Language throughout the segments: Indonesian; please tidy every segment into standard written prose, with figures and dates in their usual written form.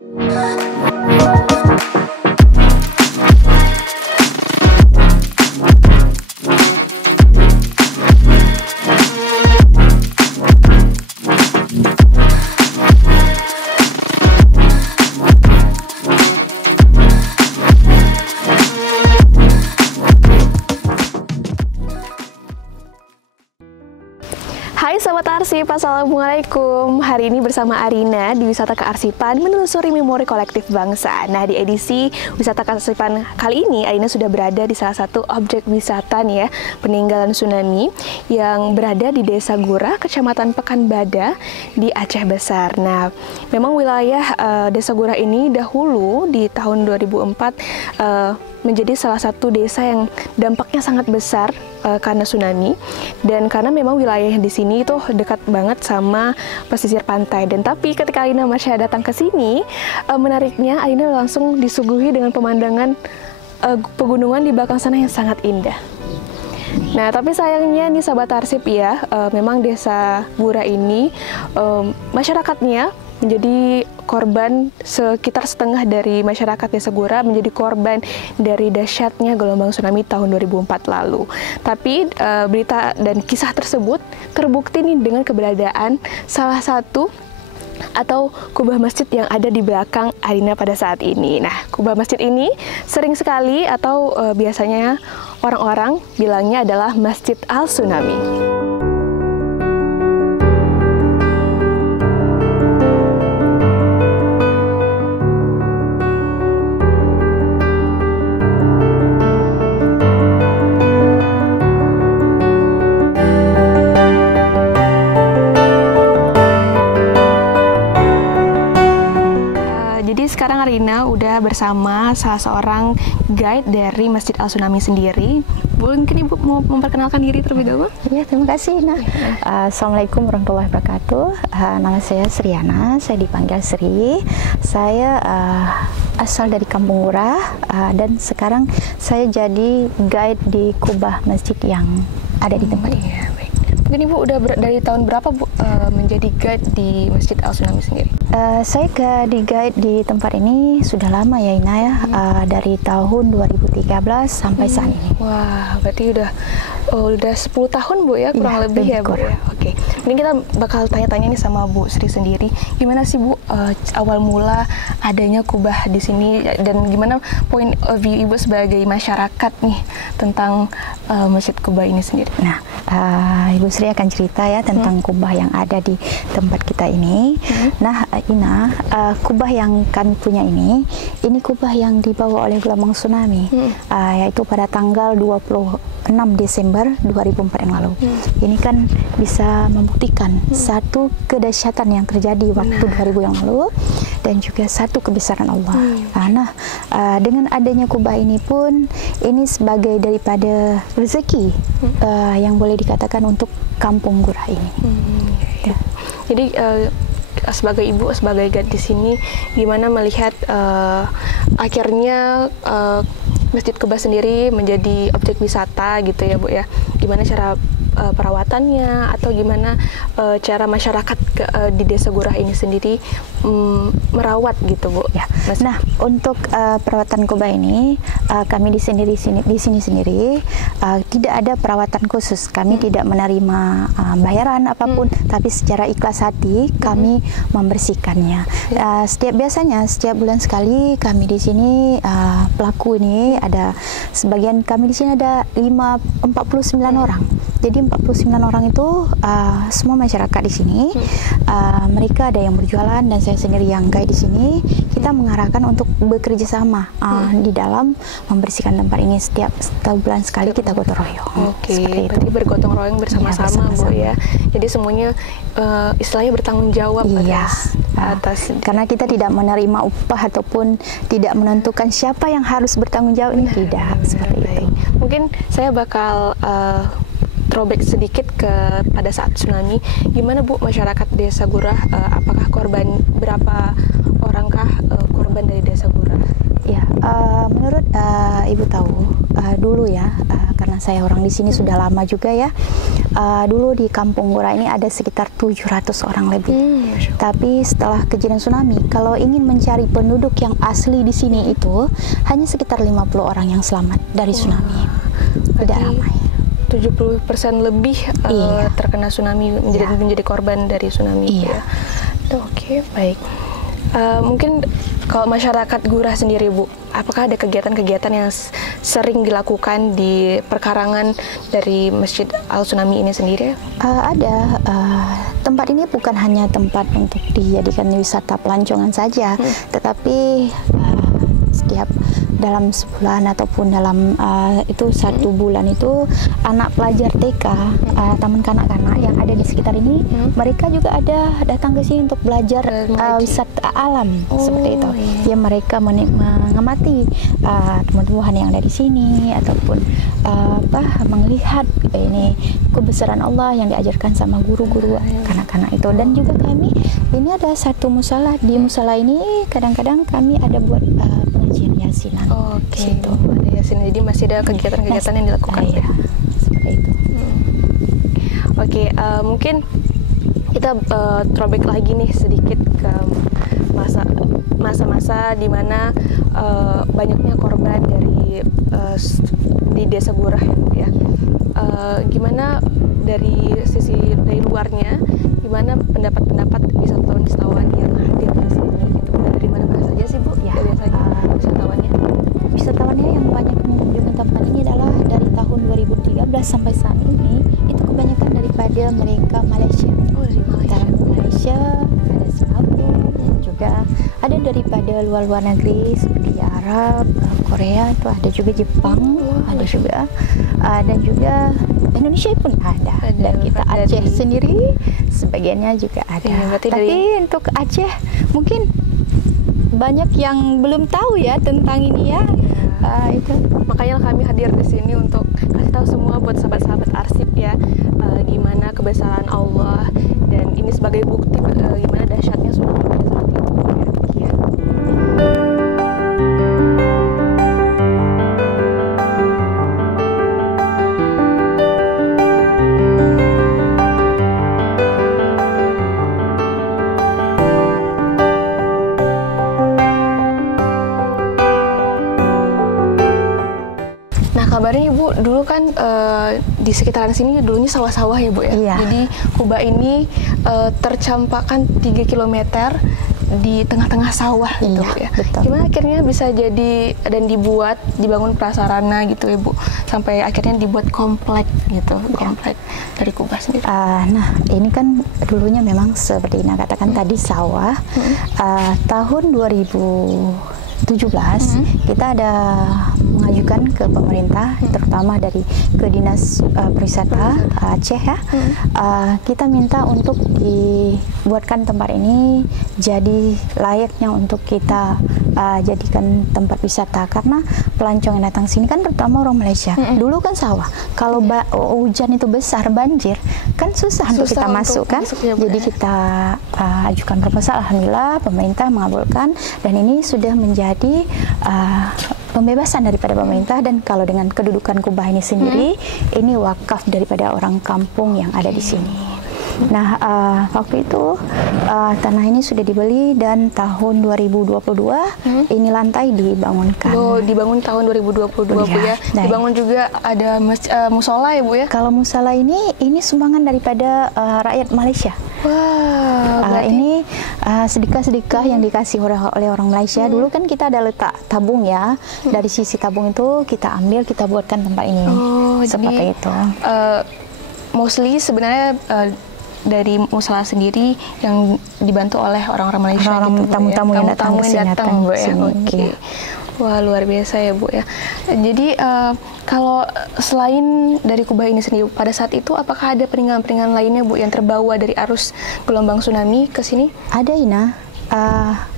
Hai Sobat Arsip, Assalamualaikum. Hari ini bersama Arina di Wisata Kearsipan menelusuri memori kolektif bangsa. Nah, di edisi Wisata Kearsipan kali ini, Arina sudah berada di salah satu objek wisata nih ya, peninggalan tsunami yang berada di Desa Gurah, Kecamatan Pekanbadak di Aceh Besar. Nah, memang wilayah Desa Gurah ini dahulu di tahun 2004 menjadi salah satu desa yang dampaknya sangat besar karena tsunami, dan karena memang wilayah di sini itu dekat banget sama pesisir pantai. Dan tapi ketika Arina masih datang ke sini, menariknya Arina langsung disuguhi dengan pemandangan pegunungan di belakang sana yang sangat indah. Nah, tapi sayangnya nih Sahabat Arsip ya, memang Desa Gurah ini masyarakatnya menjadi korban, sekitar setengah dari masyarakat Desa Gurah menjadi korban dari dahsyatnya gelombang tsunami tahun 2004 lalu. Tapi berita dan kisah tersebut terbukti nih dengan keberadaan salah satu atau kubah masjid yang ada di belakang Arina pada saat ini. Nah, kubah masjid ini sering sekali atau biasanya orang-orang bilangnya adalah Masjid Al-Tsunami. Sekarang Arina udah bersama salah seorang guide dari Masjid Al-Tsunami sendiri. Mungkin Ibu mau memperkenalkan diri terlebih dahulu? Ya, terima kasih. Assalamualaikum warahmatullahi wabarakatuh. Nama saya Sriana, saya dipanggil Sri. Saya asal dari Kampung Gurah, dan sekarang saya jadi guide di kubah masjid yang ada di tempat ini. Mungkin Ibu udah dari tahun berapa Bu menjadi guide di Masjid Al-Tsunami sendiri? Saya di guide di tempat ini sudah lama ya Ina ya, dari tahun 2013 sampai saat ini. Wah, berarti udah 10 tahun Bu ya, kurang lebih ya Bu ya. Oke, ini kita bakal tanya-tanya nih sama Bu Sri sendiri, gimana sih Bu awal mula adanya kubah di sini, dan gimana point of view Ibu sebagai masyarakat nih tentang Masjid Kubah ini sendiri? Nah, Ibu Sri akan cerita ya tentang kubah yang ada di tempat kita ini. Nah, Ina, kubah yang kami punya ini kubah yang dibawa oleh gelombang tsunami, yaitu pada tanggal 26 Desember 2004 yang lalu. Ini kan bisa membuktikan satu kedahsyatan yang terjadi waktu 2000 yang lalu, dan juga satu kebesaran Allah. Nah, dengan adanya kubah ini pun, ini sebagai daripada rezeki yang boleh dikatakan untuk Kampung Gurah ini. Ya. Jadi sebagai ibu, sebagai guide di sini, gimana melihat akhirnya Masjid Kubah sendiri menjadi objek wisata gitu ya Bu ya? Gimana cara perawatannya, atau gimana cara masyarakat di Desa Gurah ini sendiri merawat gitu Bu? Ya. Nah, untuk perawatan kubah ini kami di sini sendiri tidak ada perawatan khusus. Kami tidak menerima bayaran apapun, tapi secara ikhlas hati kami membersihkannya. Biasanya setiap bulan sekali kami di sini pelaku ini ada sebagian, kami di sini ada 49 orang. Jadi 49 orang itu semua masyarakat di sini. Mereka ada yang berjualan, dan saya sendiri yang guide di sini. Kita mengarahkan untuk bekerja sama di dalam membersihkan tempat ini. Setiap bulan sekali kita gotong royong. Oke, berarti bergotong royong bersama-sama Bu ya. Jadi semuanya istilahnya bertanggung jawab atas. Karena kita tidak menerima upah ataupun tidak menentukan siapa yang harus bertanggung jawab, ini tidak seperti itu. Mungkin saya bakal throwback sedikit pada saat tsunami. Gimana Bu masyarakat Desa Gurah, apakah berapa orangkah korban dari Desa Gurah? Ya, menurut Ibu tahu dulu ya, karena saya orang di sini sudah lama juga ya. Dulu di Kampung Gura ini ada sekitar 700 orang lebih. Tapi setelah kejadian tsunami, kalau ingin mencari penduduk yang asli di sini itu hanya sekitar 50 orang yang selamat dari tsunami. Tidak ramai. 70% lebih terkena tsunami, menjadi korban dari tsunami. Iya. Oke, baik. Mungkin kalau masyarakat Gurah sendiri, Bu, apakah ada kegiatan-kegiatan yang sering dilakukan di perkarangan dari Masjid Al Tsunami ini sendiri? Ada. Tempat ini bukan hanya tempat untuk dijadikan wisata pelancongan saja, tetapi setiap dalam sebulan ataupun dalam itu 1 bulan itu anak pelajar TK, taman kanak-kanak yang ada di sekitar ini, mereka juga ada datang ke sini untuk belajar wisata alam seperti itu. Ya, mereka mengamati tumbuh-tumbuhan yang ada di sini ataupun melihat ini kebesaran Allah yang diajarkan sama guru-guru kanak-kanak itu. Dan juga kami ini ada satu musala, di musala ini kadang-kadang kami ada buat pengajian yasinan. Oke, ada yasin. Jadi masih ada kegiatan-kegiatan yang dilakukan. Ya, seperti itu. Oke, mungkin kita throwback lagi nih sedikit ke masa-masa di mana banyaknya korban di Desa Gurah ya. Gimana dari luarnya, gimana pendapat wisatawan yang hadir di sini gitu? Dari mana-mana saja sih, Bu? Ya, biasanya Wisatawannya yang banyak mengunjungi tempat ini adalah dari tahun 2013 sampai saat ini, itu kebanyakan daripada mereka Malaysia. Dari Malaysia, ada Singapura, juga ada daripada luar negeri seperti Arab, Korea, itu ada juga Jepang, ada juga dan juga Indonesia pun ada. Dan kita Aceh sendiri sebagiannya juga ada. Ya, tapi untuk Aceh mungkin banyak yang belum tahu ya tentang ini ya. Itu makanya kami hadir di sini untuk kasih tahu semua buat sahabat-sahabat arsip ya, gimana kebesaran Allah, dan ini sebagai bukti gimana dahsyatnya tsunami pada saat itu ya. Kabarnya Ibu dulu kan di sekitaran sini dulunya sawah-sawah ya Bu ya. Iya. Jadi Kuba ini tercampakkan 3 km di tengah-tengah sawah gitu iya, Bu ya. Betul. Gimana akhirnya bisa jadi dan dibangun prasarana gitu ya Bu, sampai akhirnya dibuat komplek gitu, komplek dari Kuba sendiri. Nah, ini kan dulunya memang seperti Ina katakan tadi sawah. Tahun 2017 kita ada mengajukan ke pemerintah, terutama ke Dinas Pariwisata Aceh ya. Kita minta untuk dibuatkan tempat ini jadi layaknya untuk kita jadikan tempat wisata, karena pelancong yang datang sini kan terutama orang Malaysia. Dulu kan sawah, kalau hujan itu besar banjir kan susah untuk kita masuk kan. Jadi kita ajukan proposal, alhamdulillah pemerintah mengabulkan, dan ini sudah menjadi pembebasan daripada pemerintah. Dan kalau dengan kedudukan Kubah ini sendiri, ini wakaf daripada orang kampung yang ada di sini. Nah, waktu itu tanah ini sudah dibeli dan tahun 2022 ini lantai dibangunkan. Dibangun tahun 2022 Bu ya. Dibangun juga ada musola ya Bu ya. Kalau musola ini sumbangan daripada rakyat Malaysia. Ini sedekah-sedekah yang dikasih oleh orang Malaysia. Dulu kan kita ada letak tabung ya. Dari sisi tabung itu kita ambil, kita buatkan tempat ini. Seperti itu. Mostly sebenarnya dari musola sendiri yang dibantu oleh orang-orang Malaysia, gitu, tamu-tamu yang datang Bu ya. Oke. Wah, luar biasa ya Bu ya. Jadi kalau selain dari Kuba ini sendiri, pada saat itu apakah ada peninggalan-peninggalan lainnya Bu yang terbawa dari arus gelombang tsunami ke sini? Ada Ina,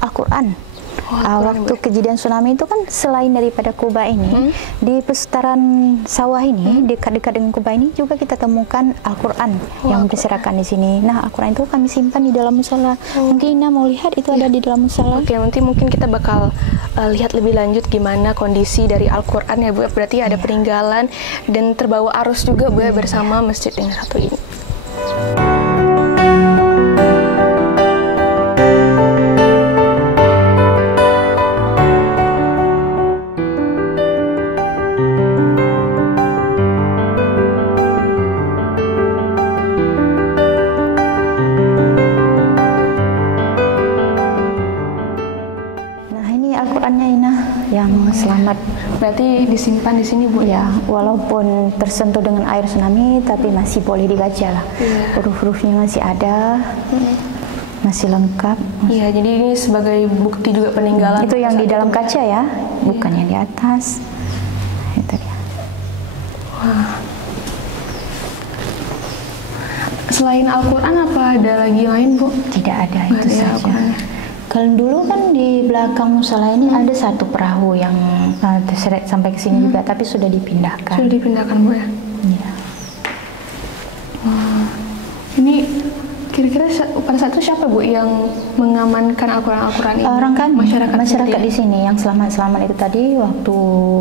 Al-Quran. Waktu kejadian tsunami itu kan selain daripada kubah ini, di pesetaran sawah ini, dekat-dekat dengan kubah ini juga kita temukan Al-Quran yang berserakan di sini. Nah, Al-Quran itu kami simpan di dalam musola. Mungkin Ina mau lihat itu ada di dalam musola. Oke, nanti mungkin kita bakal lihat lebih lanjut gimana kondisi dari Al-Quran ya Bu. Berarti ada peninggalan dan terbawa arus juga Bu ya, bersama masjid yang satu ini. Al-Qurannya Ina yang selamat. Berarti disimpan di sini Bu? Ya, walaupun tersentuh dengan air tsunami, tapi masih boleh dibaca lah. Huruf-hurufnya masih ada, masih lengkap. Iya, jadi ini sebagai bukti juga peninggalan. Itu yang di dalam kaca ya, bukan yang di atas. Itu dia. Wah. Selain Al-Quran apa ada lagi lain Bu? Tidak ada, itu saja. Kalau dulu kan di belakang musola ini ada satu perahu yang terseret sampai ke sini juga, tapi sudah dipindahkan. Sudah dipindahkan Bu ya? Iya. Wah. Ini kira-kira pada saat itu siapa Bu yang mengamankan Al-Quran ini? Orang kan masyarakat ya? di sini yang selamat itu tadi waktu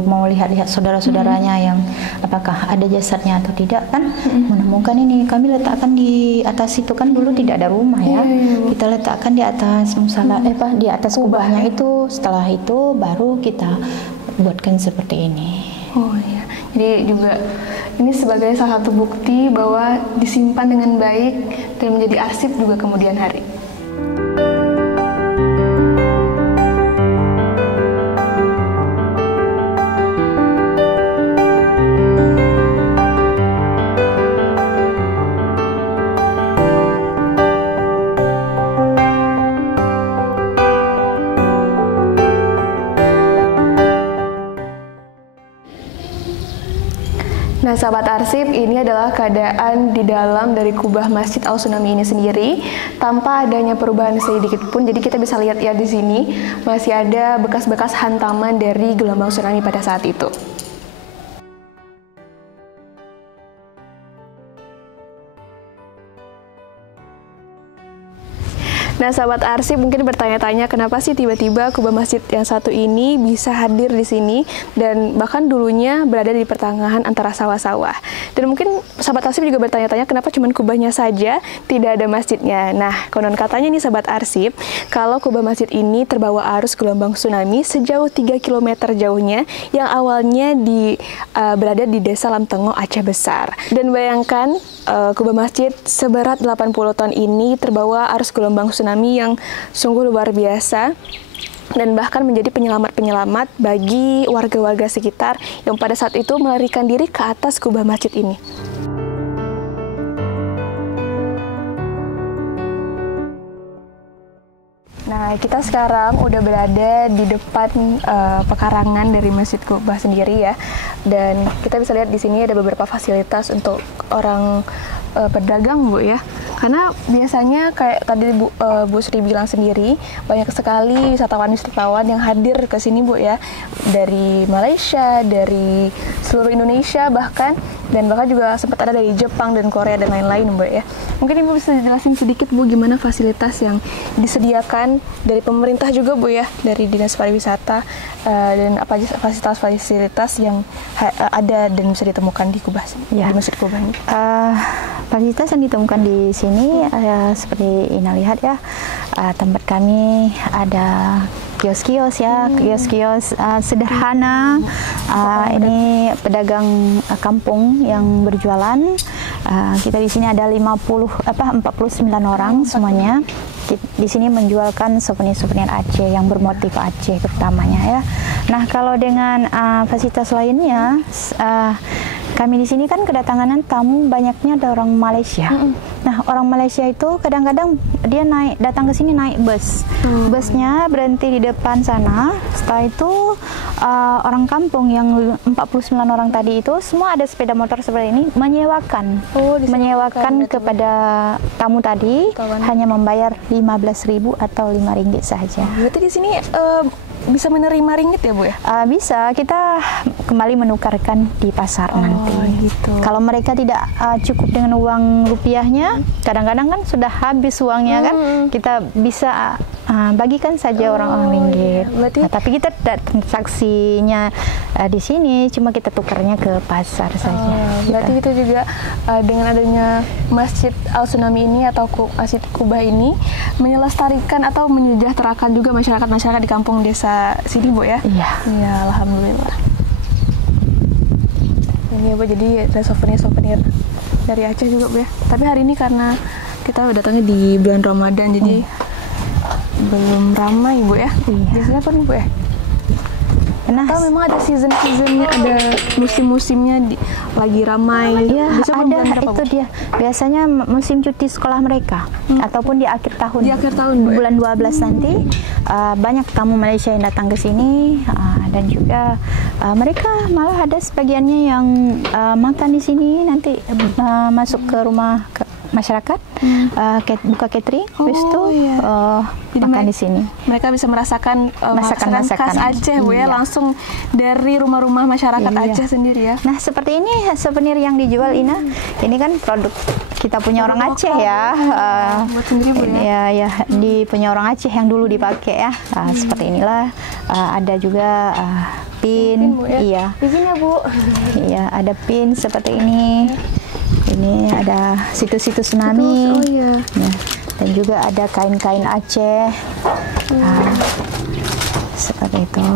mau lihat-lihat saudara-saudaranya yang apakah ada jasadnya atau tidak kan menemukan ini, kami letakkan di atas itu kan dulu tidak ada rumah ya. Kita letakkan di atas musola di atas kubahnya itu. Setelah itu baru kita buatkan seperti ini. Oh iya. Jadi juga ini sebagai salah satu bukti bahwa disimpan dengan baik dan menjadi arsip juga kemudian hari. Nah, sahabat arsip, ini adalah keadaan di dalam dari kubah Masjid Al-Tsunami ini sendiri tanpa adanya perubahan sedikit pun. Jadi kita bisa lihat ya di sini masih ada bekas-bekas hantaman dari gelombang tsunami pada saat itu. Nah, sahabat arsip mungkin bertanya-tanya kenapa sih tiba-tiba kubah masjid yang satu ini bisa hadir di sini dan bahkan dulunya berada di pertengahan antara sawah-sawah. Dan mungkin sahabat arsip juga bertanya-tanya kenapa cuma kubahnya saja, tidak ada masjidnya. Nah, konon katanya nih sahabat arsip, kalau kubah masjid ini terbawa arus gelombang tsunami sejauh 3 km jauhnya yang awalnya berada di Desa Lamtengo, Aceh Besar. Dan bayangkan kubah masjid seberat 80 ton ini terbawa arus gelombang tsunami yang sungguh luar biasa dan bahkan menjadi penyelamat-penyelamat bagi warga-warga sekitar yang pada saat itu melarikan diri ke atas kubah masjid ini. Nah, kita sekarang udah berada di depan pekarangan dari Masjid Kubah sendiri ya, dan kita bisa lihat di sini ada beberapa fasilitas untuk orang pedagang Bu ya. Karena biasanya kayak tadi Bu Sri bilang sendiri, banyak sekali wisatawan-wisatawan yang hadir ke sini Bu ya, dari Malaysia, dari seluruh Indonesia bahkan, dan bahkan juga sempat ada dari Jepang dan Korea dan lain-lain Bu ya. Mungkin Ibu bisa jelasin sedikit Bu gimana fasilitas yang disediakan dari pemerintah juga Bu ya, dari Dinas Pariwisata dan apa aja fasilitas-fasilitas yang ada dan bisa ditemukan di Kubah di Masjid Kubah ini. Fasilitas yang ditemukan di sini seperti Ina lihat ya, tempat kami ada kios-kios ya, kios-kios sederhana. Ini pedagang kampung yang berjualan. Kita di sini ada 49 orang semuanya. Di sini menjualkan souvenir-souvenir Aceh yang bermotif Aceh terutamanya ya. Nah, kalau dengan fasilitas lainnya, kami di sini kan kedatangan tamu banyaknya ada orang Malaysia. Nah, orang Malaysia itu kadang-kadang dia datang ke sini naik bus. Busnya berhenti di depan sana. Setelah itu orang kampung yang 49 orang tadi itu semua ada sepeda motor seperti ini menyewakan. Menyewakan kepada tamu tadi hanya membayar 15.000 atau RM5 saja. Berarti di sini bisa menerima ringgit ya Bu ya? Bisa, kita kembali menukarkan di pasar nanti. Gitu. Kalau mereka tidak cukup dengan uang rupiahnya, kadang-kadang kan sudah habis uangnya kan, kita bisa bagikan saja orang-orang ringgit. Berarti, tapi kita tidak transaksinya di sini, cuma kita tukarnya ke pasar saja. Berarti itu juga dengan adanya Masjid Al Tsunami ini atau Masjid Kubah ini melestarikan atau menyejahterakan juga masyarakat-masyarakat di kampung desa sini Bu ya? Iya. Iya, alhamdulillah. Ini ya Bu, jadi ada souvenir-souvenir dari Aceh juga Bu ya. Tapi hari ini karena kita datangnya di bulan Ramadan, jadi belum ramai Bu ya. Biasanya apa nih Bu ya? Nah, atau memang ada season-seasonnya, ada musim-musimnya lagi ramai? Ya, biasanya ada itu dia. Biasanya musim cuti sekolah mereka ataupun di akhir tahun. Di akhir tahun, Bu, bulan 12 nanti banyak tamu Malaysia yang datang ke sini dan juga mereka malah ada sebagiannya yang makan di sini nanti masuk ke rumah masyarakat, buka catering, habis itu makan di sini. Mereka bisa merasakan masakan khas Aceh Bu ya, langsung dari rumah-rumah masyarakat Aceh sendiri ya. Nah, seperti ini souvenir yang dijual Ina. Ini kan produk kita punya orang Aceh ya. Buat sendiri Bu ya. Ya, di punya orang Aceh yang dulu dipakai ya. Seperti inilah. Ada juga pin. Bu, ya? Iya. Izinnya Bu. Iya, ada pin seperti ini. Ini ada situs-situs tsunami. Ya. Dan juga ada kain-kain Aceh. Seperti itu.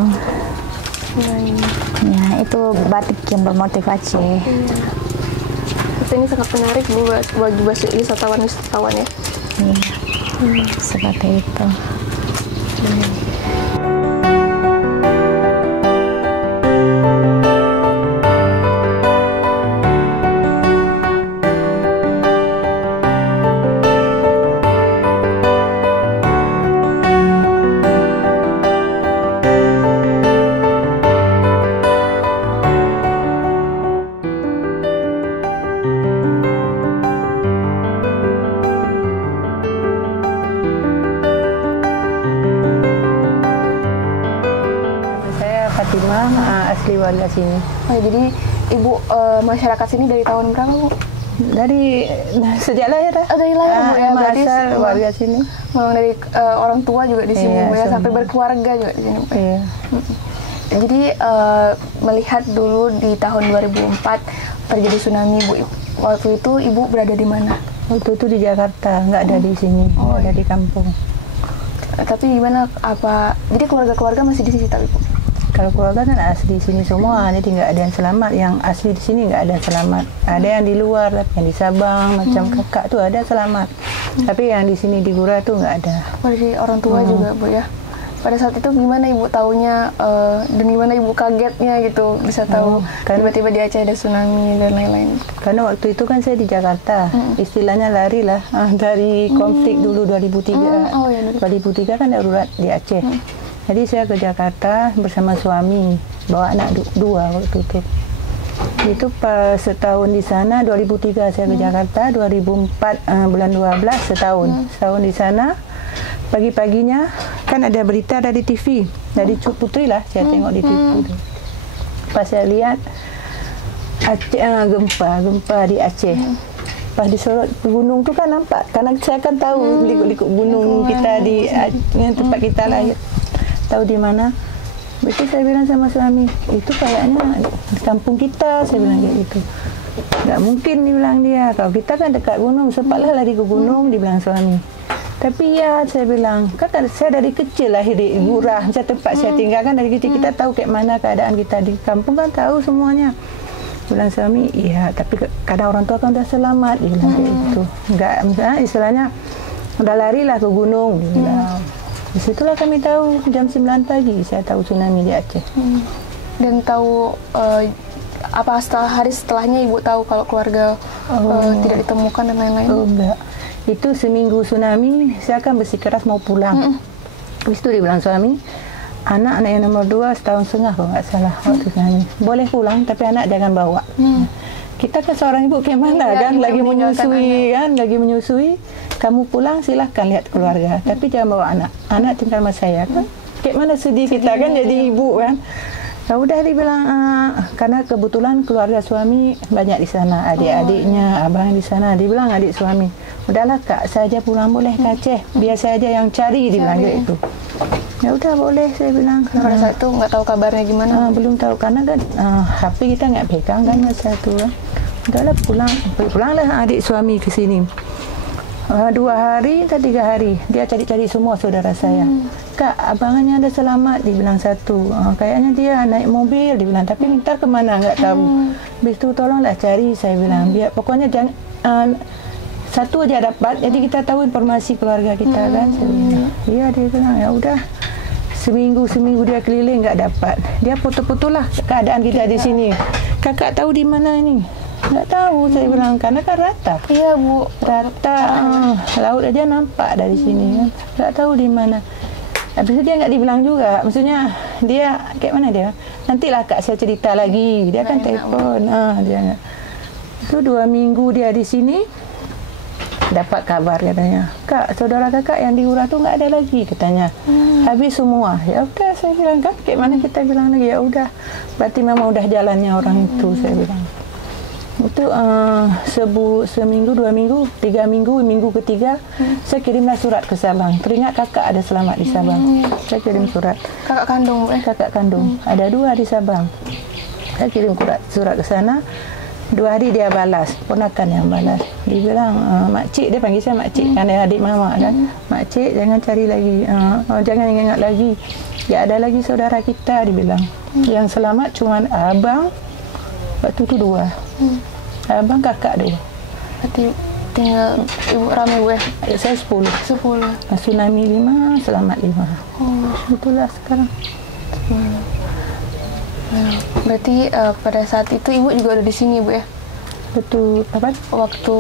Ya, itu batik yang bermotif Aceh. Ini sangat menarik Bu bagi wisatawan ya. Seperti itu. Asli warga sini. Jadi Ibu masyarakat sini dari tahun berapa Bu? Dari sejak lahir. Dari lahir Bu ya. Berarti warga sini. Memang dari orang tua juga di sini Bu ya, sampai berkeluarga juga di sini Bu. Iya. Jadi melihat dulu di tahun 2004 terjadi tsunami Bu. Waktu itu Ibu berada di mana? Waktu itu di Jakarta, nggak ada di sini, nggak ada di kampung. Tapi gimana jadi keluarga-keluarga masih di sini tapi Bu? Kalau keluarga kan asli di sini semua, jadi nggak ada yang selamat. Yang asli di sini nggak ada yang selamat. Ada yang di luar, yang di Sabang, macam kakak tuh ada selamat. Tapi yang di sini di Gura tuh nggak ada. Jadi orang tua juga Bu ya. Pada saat itu gimana Ibu taunya dan gimana Ibu kagetnya gitu bisa tahu tiba-tiba di Aceh ada tsunami dan lain-lain? Karena waktu itu kan saya di Jakarta, istilahnya lari lah dari konflik dulu 2003. 2003 kan darurat di Aceh. Jadi saya ke Jakarta bersama suami, bawa anak dua waktu itu. Itu pas setahun di sana, 2003 saya ke Jakarta, 2004 bulan 12 setahun. Setahun di sana, pagi-paginya kan ada berita dari TV, dari Cuk Putri lah saya tengok di TV. Pas saya lihat Aceh, gempa di Aceh. Pas disorot gunung tu kan nampak, karena saya kan tahu liku-liku gunung kita di tempat kita lahir. Tahu di mana? Betul saya bilang sama suami, itu kayaknya di kampung kita, saya bilang kayak gitu. Nggak mungkin dibilang dia, kalau kita kan dekat gunung, sempatlah lari ke gunung, dibilang suami. Tapi ya saya bilang, kan saya dari kecil lahir di Gurah, macam tempat saya tinggal kan dari kecil kita tahu kayak mana keadaan kita di kampung kan tahu semuanya. Bilang suami, iya tapi kadang orang tua kan udah selamat, dibilang kayak gitu. Nggak, misalnya istilahnya udah larilah ke gunung, dibilang. Disitulah kami tahu jam 9 pagi saya tahu tsunami di Aceh. Dan tahu apa hari setelahnya Ibu tahu kalau keluarga tidak ditemukan dan lain-lain? Oh enggak. Itu seminggu tsunami, saya kan bersikeras mau pulang. Habis itu dibilang suami, anak yang nomor 2 setahun setengah kalau nggak salah waktu tsunami. Boleh pulang, tapi anak jangan bawa. Kita kan seorang ibu kayak mana kan, lagi menyusui kan, lagi menyusui. Kamu pulang silahkan lihat keluarga, tapi jangan bawa anak. Anak tinggal sama saya kan. Kayak mana sedih kita kan jadi ibu kan. Ya udah dibilang karena kebetulan keluarga suami banyak di sana, adik-adiknya, abang di sana. Dibilang adik suami, udahlah kak, saya pulang boleh ke Aceh, biar saya aja yang cari, dibilang gitu. Ya udah boleh, saya bilang. Pada saat itu nggak tahu kabarnya gimana? Belum tahu karena kan HP kita nggak pegang kan masa itu kan. Udahlah pulanglah adik suami ke sini. 2 hari atau 3 hari dia cari-cari semua saudara saya. Kak, abangannya ada selamat, dibilang satu. Kayaknya dia naik mobil, dibilang. Tapi ntar kemana nggak tahu. Habis itu tolonglah cari, saya bilang. Biar pokoknya jangan satu aja dapat. Jadi kita tahu informasi keluarga kita kan. Iya, dia bilang ya udah. Seminggu dia keliling nggak dapat. Dia foto-foto lah keadaan kita di sini. Kakak tahu di mana ini? Nggak tahu, saya bilang, karena kan rata. Iya Bu, Rata, laut aja nampak dari sini kan. Nggak tahu di mana. Habis itu dia nggak dibilang juga, maksudnya dia kayak mana dia? Nantilah kak saya cerita lagi. Dia kan telepon, dia nggak. Itu 2 minggu dia di sini, dapat kabar katanya, kak saudara kakak yang di Ura tuh nggak ada lagi katanya. Habis semua. Ya udah saya bilang kan, kayak mana kita bilang lagi, ya udah. Berarti memang udah jalannya orang itu, saya bilang. Itu seminggu, 2 minggu, 3 minggu, minggu ketiga saya kirimlah surat ke Sabang. Teringat kakak ada selamat di Sabang. Saya kirim surat. Kakak kandung? Kakak kandung. Ada 2 di Sabang. Saya kirim surat ke sana. 2 hari dia balas, ponakan yang balas. Dia bilang, makcik, dia panggil saya makcik, karena adik mama kan. Makcik, jangan cari lagi, jangan ingat lagi. Ya ada lagi saudara kita, dibilang. Yang selamat cuma abang, waktu itu 2. Abang kakak 2. Berarti tinggal ibu ramai Bu ya? Saya 10. 10. Tsunami 5, selamat 5. Itulah sekarang. Berarti pada saat itu ibu juga udah di sini Bu ya? Betul. Apa? Waktu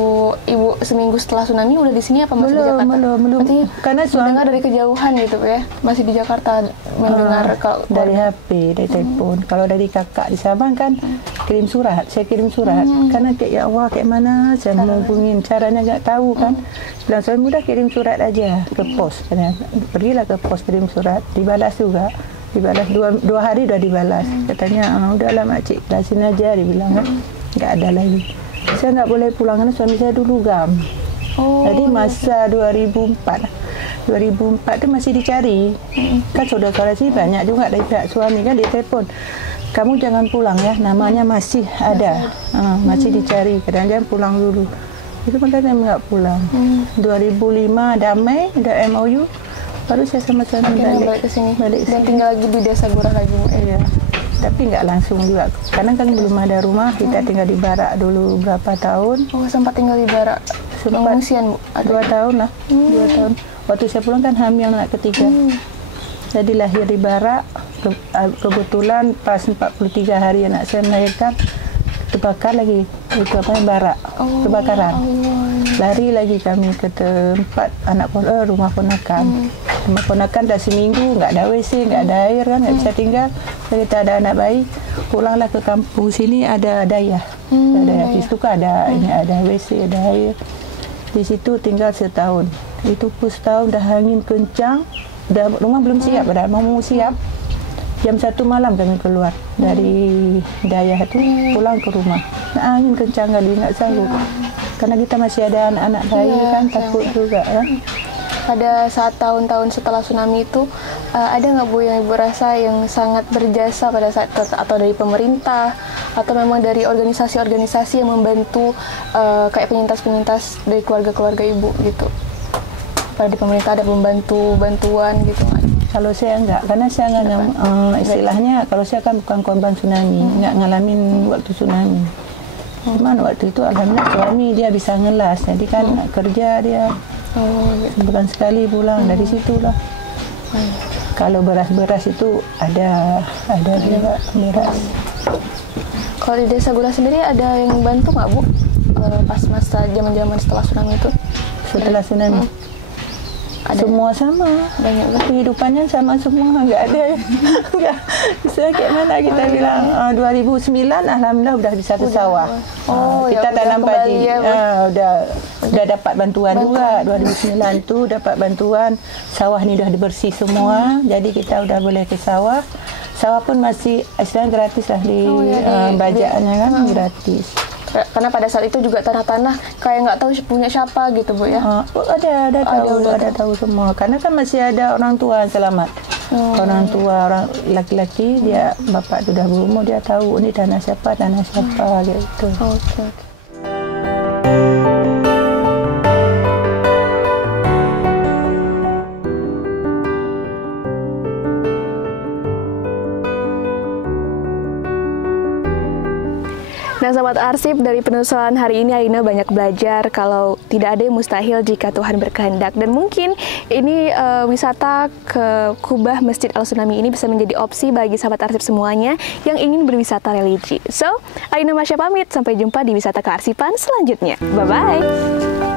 ibu seminggu setelah tsunami udah di sini apa masih di Jakarta? Belum. Berarti karena mendengar dari kejauhan gitu Bu ya? Masih di Jakarta mendengar kalau dari HP, dari telepon. Kalau dari kakak di Sabang kan kirim surat. Saya kirim surat. Karena kayak ya Allah, kayak mana saya mau hubungin, caranya nggak tahu kan. Bilang saya mudah kirim surat aja ke pos. Pergilah ke pos kirim surat, dibalas juga. Dibalas 2 hari udah dibalas. Katanya udahlah makcik, jelasin aja, dibilang kan. Nggak ada lagi. Saya nggak boleh pulang karena suami saya dulu gam. Jadi masa 2004 itu masih dicari. Kan saudara-saudara sih banyak juga dari pihak suami kan, dia telepon, kamu jangan pulang ya, namanya masih ada, masih dicari, kadang-kadang pulang dulu. Itu makanya nggak pulang. 2005 damai, udah MOU, baru saya sama suami balik ke sini. Dan tinggal lagi di Desa Gurah lagi Bu. Iya. Tapi nggak langsung juga, karena kan belum ada rumah, kita tinggal di barak dulu berapa tahun. Sempat tinggal di barak, pengungsian Bu? 2 tahun lah, 2 tahun. Waktu saya pulang kan hamil anak ketiga. Jadi lahir di barak, kebetulan pas 43 hari anak saya melahirkan, terbakar lagi, itu barak, kebakaran. Lari lagi kami ke tempat rumah ponakan. Rumah ponakan dah seminggu, nggak ada WC, nggak ada air kan, nggak bisa tinggal. Kita ada anak bayi, pulanglah ke kampung sini ada daya. Ada di situ kan ada WC, ada air. Di situ tinggal setahun. Itu pun setahun dah angin kencang, dah rumah belum siap, dah mau siap. Jam 1 malam kami keluar dari daya itu pulang ke rumah. Nah, angin kencang kali, nggak sanggup. Karena kita masih ada anak-anak bayi kan, takut juga kan. Pada saat tahun-tahun setelah tsunami itu, ada nggak Bu yang Ibu rasa yang sangat berjasa pada saat itu, atau dari pemerintah, atau memang dari organisasi-organisasi yang membantu kayak penyintas-penyintas dari keluarga-keluarga Ibu gitu? Pada di pemerintah ada bantuan gitu kan? Kalau saya enggak, karena saya nggak istilahnya, kalau saya kan bukan korban tsunami, nggak ngalamin waktu tsunami. Cuman waktu itu alhamdulillah suami dia bisa ngelas, jadi kan kerja dia. Sebulan sekali pulang, dari situlah. Kalau beras-beras itu ada juga beras. Kalau di Desa Gula sendiri ada yang bantu nggak Bu? Pas masa zaman-zaman setelah tsunami itu? Setelah tsunami? Ada. Semua sama. Banyak banget. Kehidupannya sama semua, nggak ada. Nggak. Bisa kayak mana kita bilang 2009 alhamdulillah udah bisa ke sawah. Kita ya, tanam padi. Ya, udah dapat bantuan juga. 2009 tuh dapat bantuan. Sawah ini udah dibersih semua. Jadi kita udah boleh ke sawah. Sawah pun masih istilahnya gratis lah di bajaknya kan gratis. Karena pada saat itu juga tanah-tanah kayak nggak tahu punya siapa gitu Bu ya? Ada tahu semua. Karena kan masih ada orang tua yang selamat. Orang tua, orang laki-laki, dia bapak sudah berumur, dia tahu ini tanah siapa gitu. Oke. Nah, sahabat arsip, dari penelusuran hari ini Aina banyak belajar kalau tidak ada yang mustahil jika Tuhan berkehendak. Dan mungkin ini wisata ke Kubah Masjid Al-Tsunami ini bisa menjadi opsi bagi sahabat arsip semuanya yang ingin berwisata religi. So, Aina Masya pamit, sampai jumpa di wisata kearsipan selanjutnya. Bye-bye!